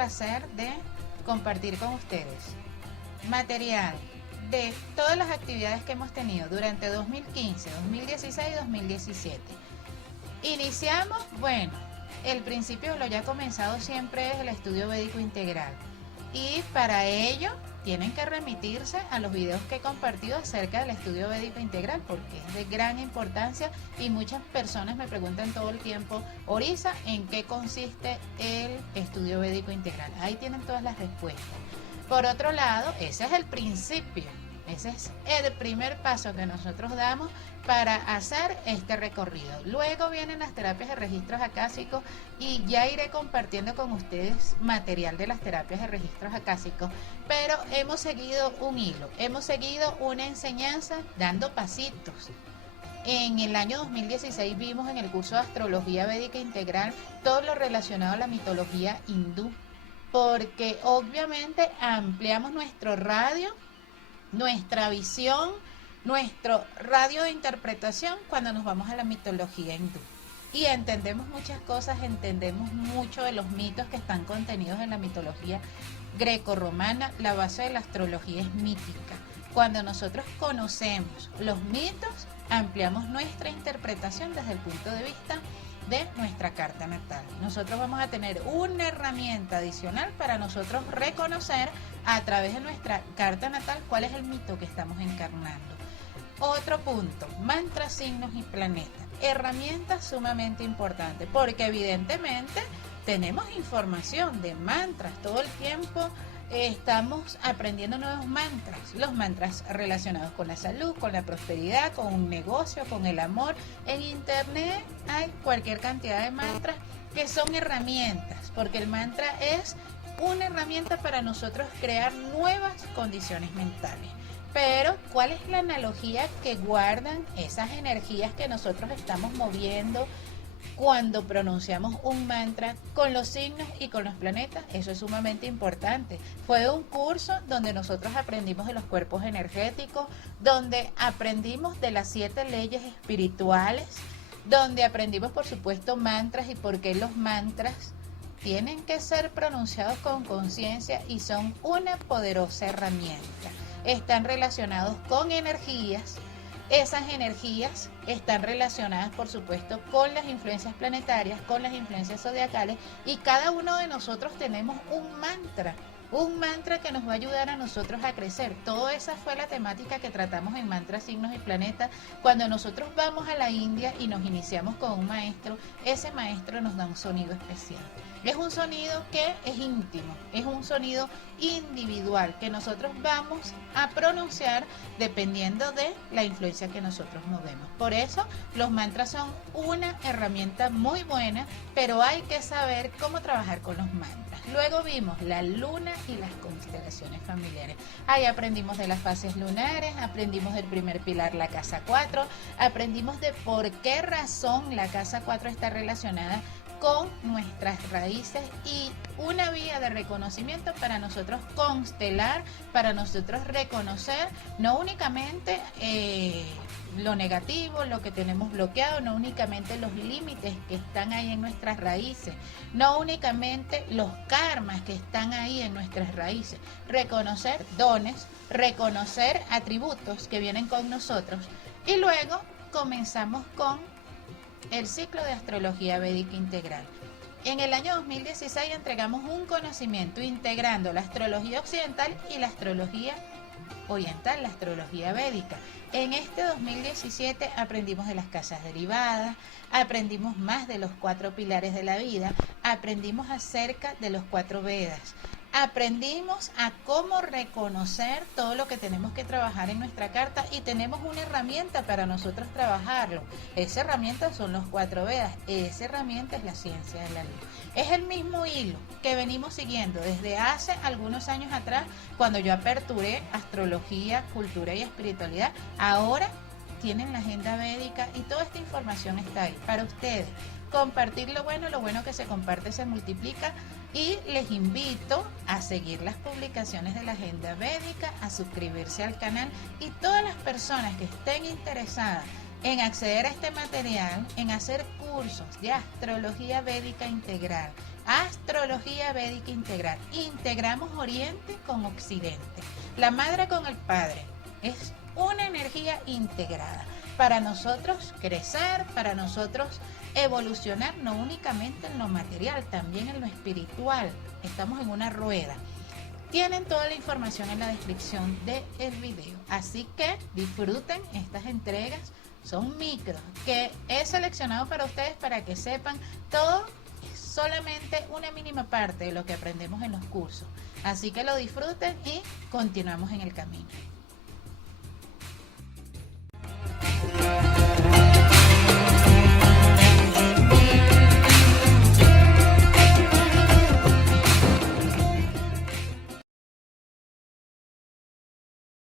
placer de compartir con ustedes material de todas las actividades que hemos tenido durante 2015, 2016 y 2017. Iniciamos, bueno, el principio lo ya comenzado siempre es el estudio védico integral, y para ello tienen que remitirse a los videos que he compartido acerca del estudio védico integral, porque es de gran importancia y muchas personas me preguntan todo el tiempo: Orisa, ¿en qué consiste el estudio védico integral? Ahí tienen todas las respuestas. Por otro lado, ese es el principio, ese es el primer paso que nosotros damos para hacer este recorrido. Luego vienen las terapias de registros acásicos, y ya iré compartiendo con ustedes material de las terapias de registros acásicos, pero hemos seguido un hilo, hemos seguido una enseñanza dando pasitos. En el año 2016 vimos en el curso de Astrología Védica Integral todo lo relacionado a la mitología hindú, porque obviamente ampliamos nuestro radio, nuestra visión, nuestro radio de interpretación cuando nos vamos a la mitología hindú. Y entendemos muchas cosas, entendemos mucho de los mitos que están contenidos en la mitología grecorromana. La base de la astrología es mítica. Cuando nosotros conocemos los mitos, ampliamos nuestra interpretación desde el punto de vista de nuestra carta natal. Nosotros vamos a tener una herramienta adicional para nosotros reconocer a través de nuestra carta natal cuál es el mito que estamos encarnando. Otro punto: mantras, signos y planetas. Herramientas sumamente importantes, porque evidentemente tenemos información de mantras todo el tiempo. Estamos aprendiendo nuevos mantras, los mantras relacionados con la salud, con la prosperidad, con un negocio, con el amor. En internet hay cualquier cantidad de mantras que son herramientas, porque el mantra es una herramienta para nosotros crear nuevas condiciones mentales. Pero, ¿cuál es la analogía que guardan esas energías que nosotros estamos moviendo cuando pronunciamos un mantra con los signos y con los planetas? Eso es sumamente importante. Fue un curso donde nosotros aprendimos de los cuerpos energéticos, donde aprendimos de las 7 leyes espirituales, donde aprendimos, por supuesto, mantras y por qué los mantras tienen que ser pronunciados con conciencia y son una poderosa herramienta. Están relacionados con energías. Esas energías están relacionadas, por supuesto, con las influencias planetarias, con las influencias zodiacales, y cada uno de nosotros tenemos un mantra que nos va a ayudar a nosotros a crecer. Toda esa fue la temática que tratamos en Mantras, Signos y Planetas. Cuando nosotros vamos a la India y nos iniciamos con un maestro, ese maestro nos da un sonido especial. Es un sonido que es íntimo, es un sonido individual que nosotros vamos a pronunciar dependiendo de la influencia que nosotros movemos. Por eso los mantras son una herramienta muy buena, pero hay que saber cómo trabajar con los mantras. Luego vimos la luna y las constelaciones familiares. Ahí aprendimos de las fases lunares, aprendimos del primer pilar, la casa 4, aprendimos de por qué razón la casa 4 está relacionada con nuestras raíces, y una vía de reconocimiento para nosotros constelar, para nosotros reconocer no únicamente lo negativo, lo que tenemos bloqueado, no únicamente los límites que están ahí en nuestras raíces, no únicamente los karmas que están ahí en nuestras raíces, reconocer dones, reconocer atributos que vienen con nosotros, y luego comenzamos con el ciclo de Astrología Védica Integral. En el año 2016 entregamos un conocimiento integrando la astrología occidental y la astrología oriental, la astrología védica. En este 2017 aprendimos de las casas derivadas, aprendimos más de los 4 pilares de la vida, aprendimos acerca de los 4 Vedas. Aprendimos a cómo reconocer todo lo que tenemos que trabajar en nuestra carta, y tenemos una herramienta para nosotros trabajarlo. Esa herramienta son los 4 Vedas, esa herramienta es la ciencia de la luz. Es el mismo hilo que venimos siguiendo desde hace algunos años atrás, cuando yo aperturé astrología, cultura y espiritualidad. Ahora tienen la agenda védica y toda esta información está ahí para ustedes. Compartir lo bueno que se comparte se multiplica, y les invito a seguir las publicaciones de la agenda védica, a suscribirse al canal, y todas las personas que estén interesadas en acceder a este material, en hacer cursos de astrología védica integral, Astrología védica integral. Integramos Oriente con Occidente, la madre con el padre. Es una energía integrada para nosotros crecer, para nosotros evolucionar, no únicamente en lo material, también en lo espiritual. Estamos en una rueda. Tienen toda la información en la descripción del video, así que disfruten estas entregas. Son micros que he seleccionado para ustedes para que sepan todo. Es solamente una mínima parte de lo que aprendemos en los cursos, así que lo disfruten y continuamos en el camino.